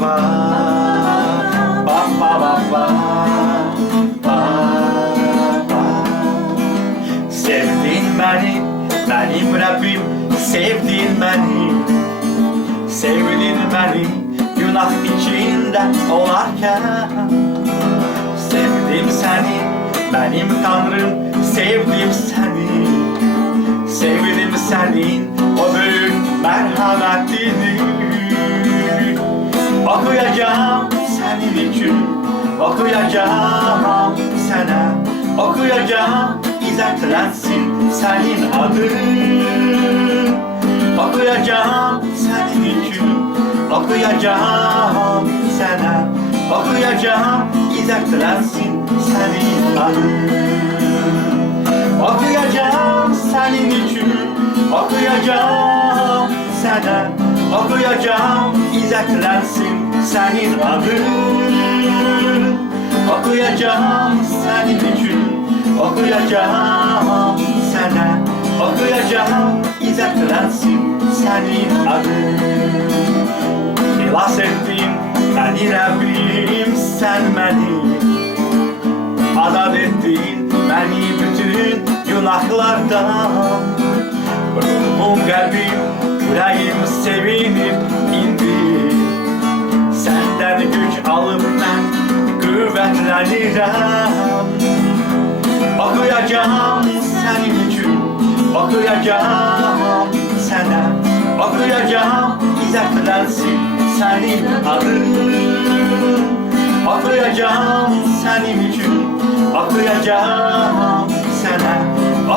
ba ba ba ba ba ba ba. Sevdin beni, benim Rabbim, sevdin beni. Sevdin beni, günah içinde olarken. Sevdim seni, benim Tanrım, sevdim seni. Sevdim senin o büyük merhametini. Okuyacağım senin için, okuyacağım sana, okuyacağım izzetlensin senin adın. Okuyacağım senin için, okuyacağım sana, okuyacağım izzetlensin senin adın. Okuyacağım senin için, okuyacağım sana, okuyacağım izzetlensin senin adın. Okuyacağım senin için, okuyacağım sana, okuyacağım izzetlensin senin adın. İhlas ettin beni Rabbim, sen beni azat ettin beni bütün günahlardan. Ruhum, kalbim, yüreğim sevinip indi. Senden güç alıp ben kuvvetlenirim. Okuyacağım senin için, okuyacağım sana, okuyacağım izzetlensin senin adın. Okuyacağım senin için, okuyacağım sana,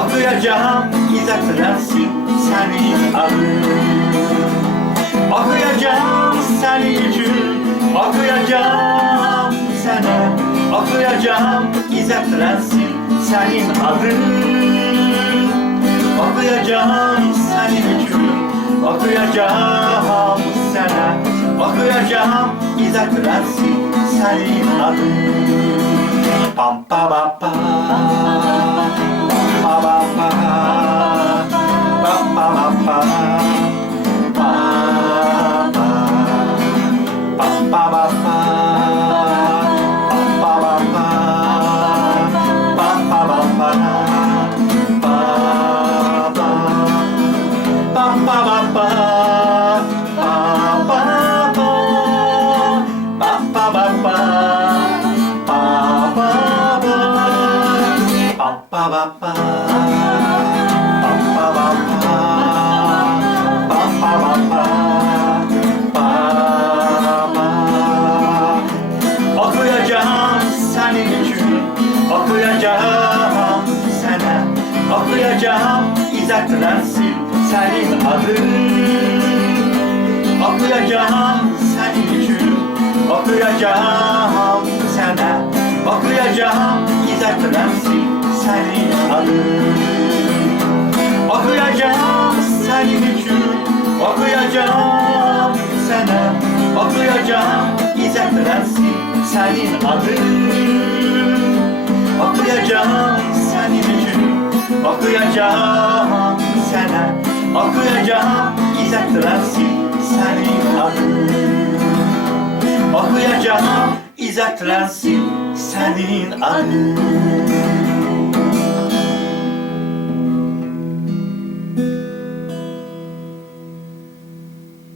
okuyacağım izzetlensin senin adın. Okuyacağım senin için, okuyacağım sana, okuyacağım izzetlensin senin adın. Okuyacağım senin için, okuyacağım sana, okuyacağım izzetlensin senin adın. Pam pa ba pa, pa ba pa, pa pa ba pa, pa pa, pam pa ba pa, pa ba pa, pam pa ba pa, pa pa, pam pa ba pa, pa pa pa, pam pa ba pa. Pa ba pa, pa pa ba pa, pa pa ba pa, pa pa. Okuyacağım senin için, okuyacağım sana, okuyacağım izzetlensin senin adın. Okuyacağım senin için, okuyacağım sana, okuyacağım izzetlensin senin adın. Okuyacağım senin için, okuyacağım sana, okuyacağım izzetlensin senin adın. Okuyacağım senin için, okuyacağım sana, okuyacağım izzetlensin senin adın. Okuyacağım izzetlensin senin adın.